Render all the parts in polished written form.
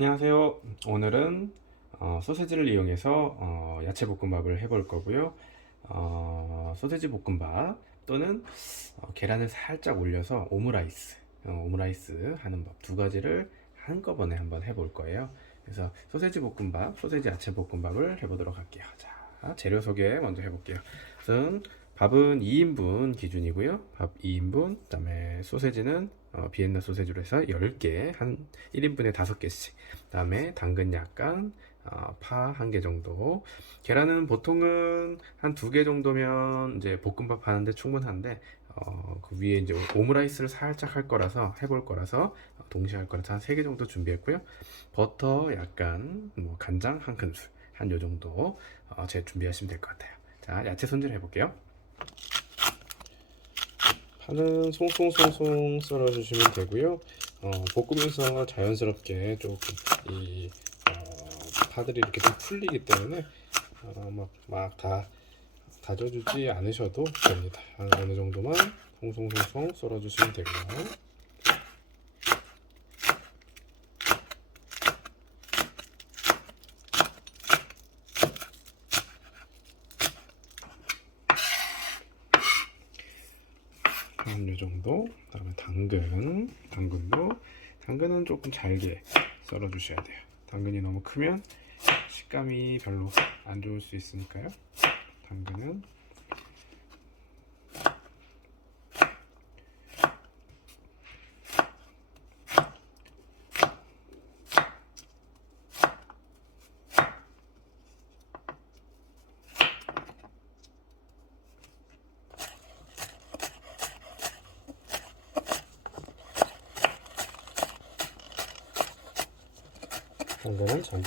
안녕하세요. 오늘은 소세지를 이용해서 야채 볶음밥을 해볼 거고요. 소세지 볶음밥 또는 계란을 살짝 올려서 오므라이스 하는 법 두 가지를 한꺼번에 한번 해볼 거예요. 그래서 소세지 볶음밥, 소세지 야채 볶음밥을 해보도록 할게요. 자, 재료 소개 먼저 해볼게요. 우선 밥은 2인분 기준이고요. 밥 2인분, 그다음에 소세지는 비엔나 소세지로 해서 10개, 한 1인분에 5개씩. 그다음에 당근 약간, 파 1개 정도. 계란은 보통은 한 2개 정도면 이제 볶음밥 하는데 충분한데, 그 위에 이제 오므라이스를 살짝 할 거라서, 해볼 거라서, 동시에 할 거라서 한 3개 정도 준비했고요. 버터 약간, 뭐 간장 한 큰술, 한 요 정도 제 준비하시면 될 것 같아요. 자, 야채 손질 해볼게요. 파는 송송송송 썰어주시면 되고요. 볶으면서 자연스럽게 조금 이 파들이 이렇게 좀 풀리기 때문에 막 다 다져주지 않으셔도 됩니다. 한 어느 정도만 송송송송 썰어주시면 되고요. 한 이 정도. 그다음에 당근은 조금 잘게 썰어주셔야 돼요. 당근이 너무 크면 식감이 별로 안 좋을 수 있으니까요. 당근은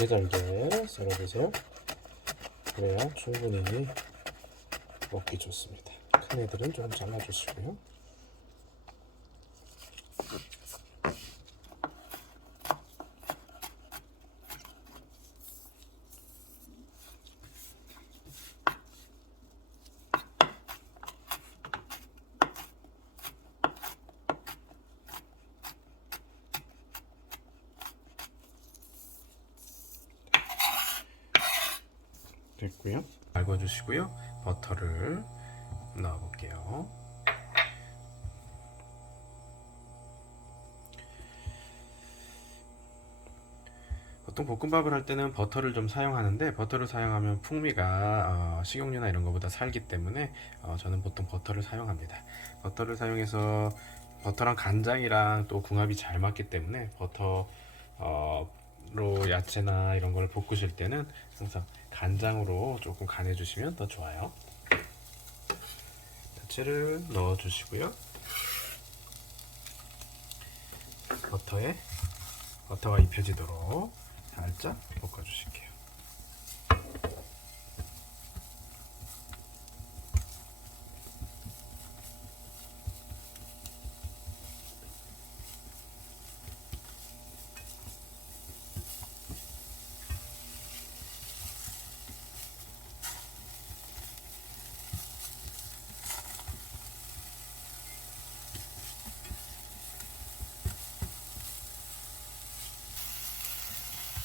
잘게 썰어주세요. 그래야 충분히 먹기 좋습니다. 큰 애들은 좀 잘라주시고요. 됐고요. 맑아주시고요. 버터를 넣어볼게요. 보통 볶음밥을 할 때는 버터를 좀 사용하는데 버터를 사용하면 풍미가 식용유나 이런 것보다 살기 때문에 저는 보통 버터를 사용합니다. 버터를 사용해서 버터랑 간장이랑 또 궁합이 잘 맞기 때문에 버터로 야채나 이런 걸 볶으실 때는 항상 간장으로 조금 간해 주시면 더 좋아요. 야채를 넣어 주시고요. 버터가 입혀지도록 살짝 볶아 주실게요.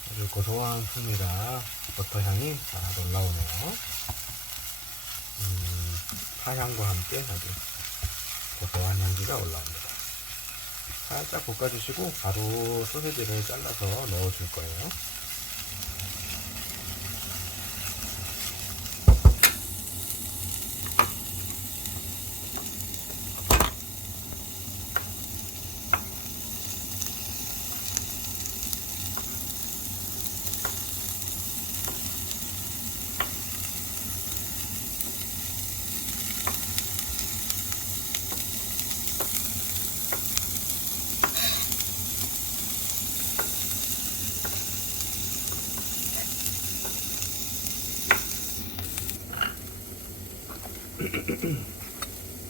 아주 고소한 풍미가 버터 향이 잘 올라오네요. 파향과 함께 아주 고소한 향기가 올라옵니다. 살짝 볶아주시고 바로 소세지를 잘라서 넣어줄 거예요.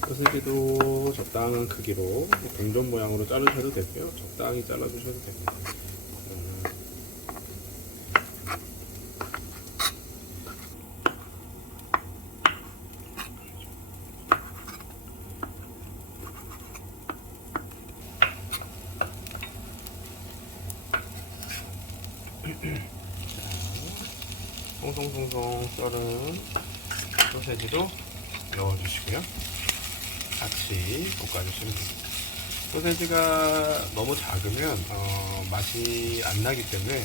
소세지도 적당한 크기로 동전 모양으로 자르셔도 되고요. 적당히 잘라주셔도 됩니다. 송송송송 썰은 소세지도 넣어주시고요. 같이 볶아주시면 됩니다. 소세지가 너무 작으면 맛이 안 나기 때문에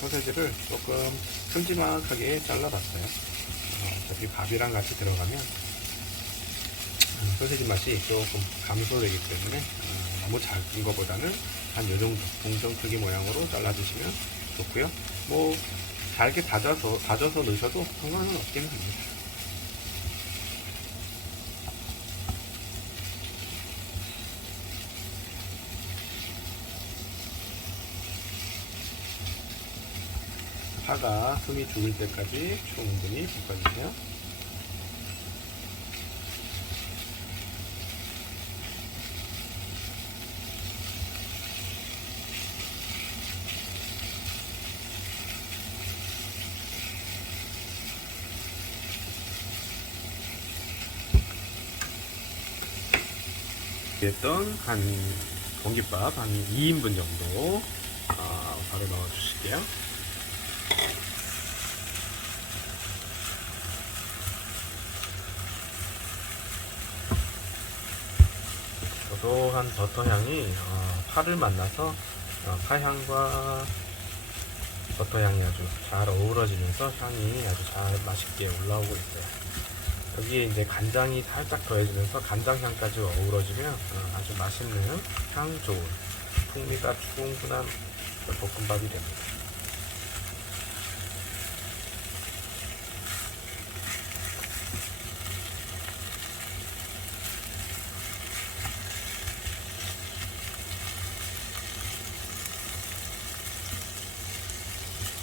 소세지를 조금 큼지막하게 잘라봤어요. 어차피 밥이랑 같이 들어가면 소세지 맛이 조금 감소되기 때문에 너무 작은 것보다는 한 요정도 동전 크기 모양으로 잘라주시면 좋고요. 뭐 잘게 다져서 넣으셔도 상관은 없긴 합니다. 파가 숨이 죽을 때까지 충분히 볶아주세요. 했던 한 공깃밥 한 2인분 정도 바로 넣어 주실게요. 고소한 버터 향이 파를 만나서 파향과 버터 향이 아주 잘 어우러지면서 향이 아주 잘 맛있게 올라오고 있어요. 여기에 이제 간장이 살짝 더해지면서 간장 향까지 어우러지면 아주 맛있는 향 좋은 풍미가 충분한 볶음밥이 됩니다.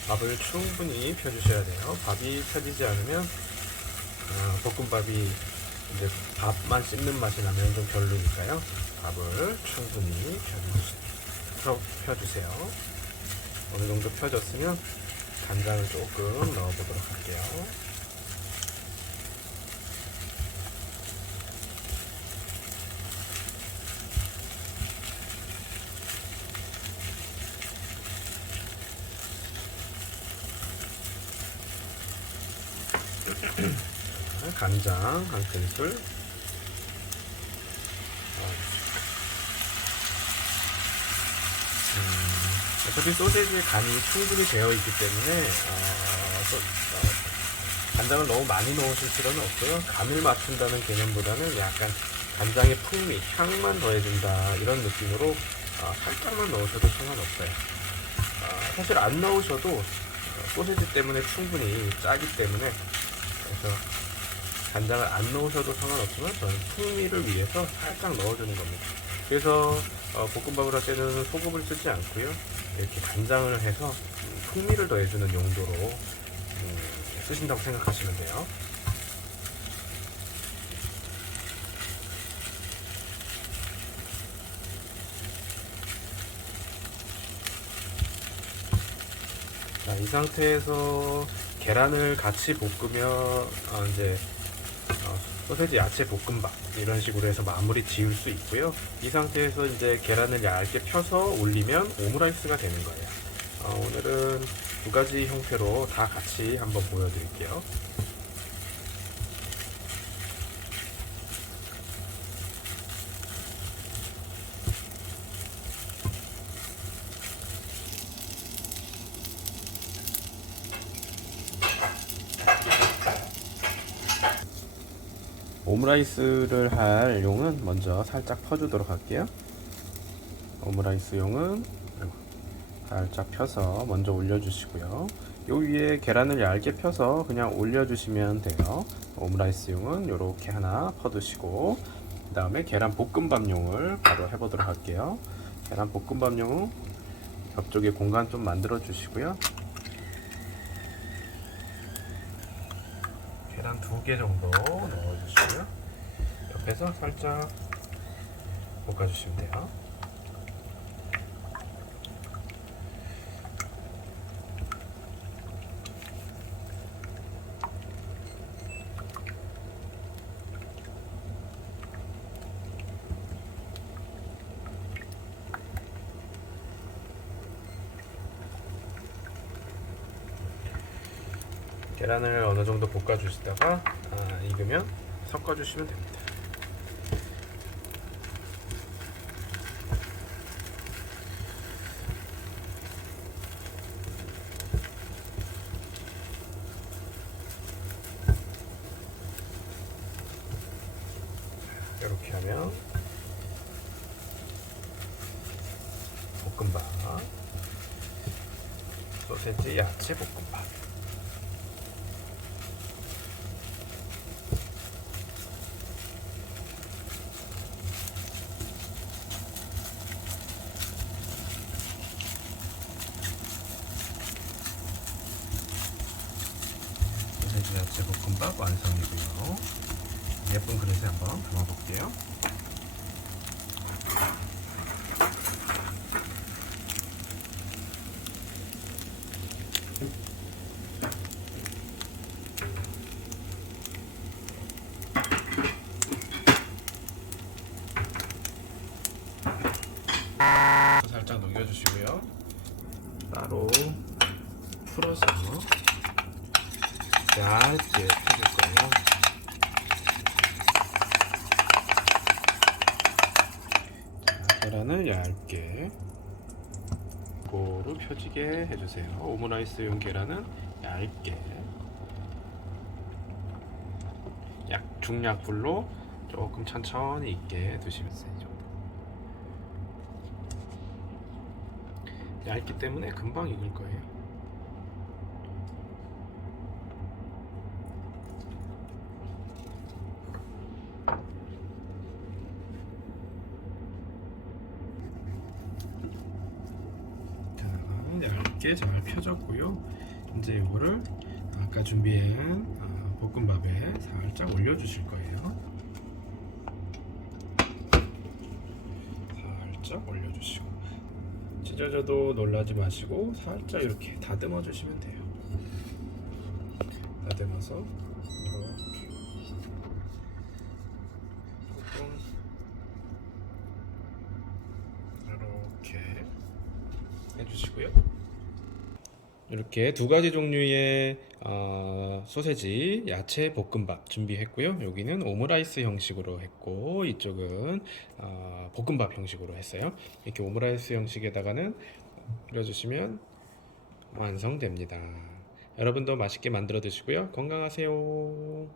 밥을 충분히 펴주셔야 돼요. 밥이 펴지지 않으면 볶음밥이 이제 밥만 씹는 맛이 나면 좀 별로니까요. 밥을 충분히 펴주세요. 어느 정도 펴졌으면 간장을 조금 넣어보도록 할게요. 간장 한 큰술, 어차피 소세지에 간이 충분히 되어 있기 때문에 간장을 너무 많이 넣으실 필요는 없고요. 간을 맞춘다는 개념보다는 약간 간장의 풍미, 향만 더해진다 이런 느낌으로 살짝만 넣으셔도 상관없어요. 사실 안 넣으셔도 소세지 때문에 충분히 짜기 때문에, 그래서 간장을 안 넣으셔도 상관없지만 저는 풍미를 위해서 살짝 넣어주는 겁니다. 그래서 볶음밥을 할 때는 소금을 쓰지 않고요, 이렇게 간장을 해서 풍미를 더해주는 용도로 쓰신다고 생각하시면 돼요. 자, 이 상태에서 계란을 같이 볶으면 이제 소세지 야채 볶음밥 이런 식으로 해서 마무리 지을 수 있고요. 이 상태에서 이제 계란을 얇게 펴서 올리면 오므라이스가 되는 거예요. 오늘은 두 가지 형태로 다 같이 한번 보여드릴게요. 오므라이스를 할 용은 먼저 살짝 퍼주도록 할게요. 오므라이스 용은 살짝 펴서 먼저 올려주시고요. 요 위에 계란을 얇게 펴서 그냥 올려주시면 돼요. 오므라이스 용은 이렇게 하나 퍼두시고, 그 다음에 계란 볶음밥용을 바로 해보도록 할게요. 계란 볶음밥용은 옆쪽에 공간 좀 만들어 주시고요. 계란 2개 정도 넣어주시고요. 옆에서 살짝 볶아주시면 돼요. 계란을 어느 정도 볶아주시다가 익으면 섞어주시면 됩니다. 이렇게 하면 볶음밥, 소세지 야채 볶음밥. 소세지 야채 볶음밥 완성이고요. 예쁜 그릇에 한번 담아볼게요. 살짝 녹여주시고요. 따로 풀어서 얇게 펴줄 거예요. 계란을 얇게 고루 펴지게 해주세요. 오므라이스용 계란은 얇게 중약불로 조금 천천히 익게 두시면 되죠. 얇기 때문에 금방 익을 거예요. 얇게 잘 펴졌고요. 이제 이거를 아까 준비한 볶음밥에 살짝 올려주실 거예요. 살짝 올려주시고, 찢어져도 놀라지 마시고 살짝 이렇게 다듬어 주시면 돼요. 다듬어서 이렇게 해주시고요. 이렇게 두 가지 종류의 소세지 야채 볶음밥 준비했고요. 여기는 오므라이스 형식으로 했고, 이쪽은 볶음밥 형식으로 했어요. 이렇게 오므라이스 형식에다가는 올려주시면 완성됩니다. 여러분도 맛있게 만들어 드시고요. 건강하세요.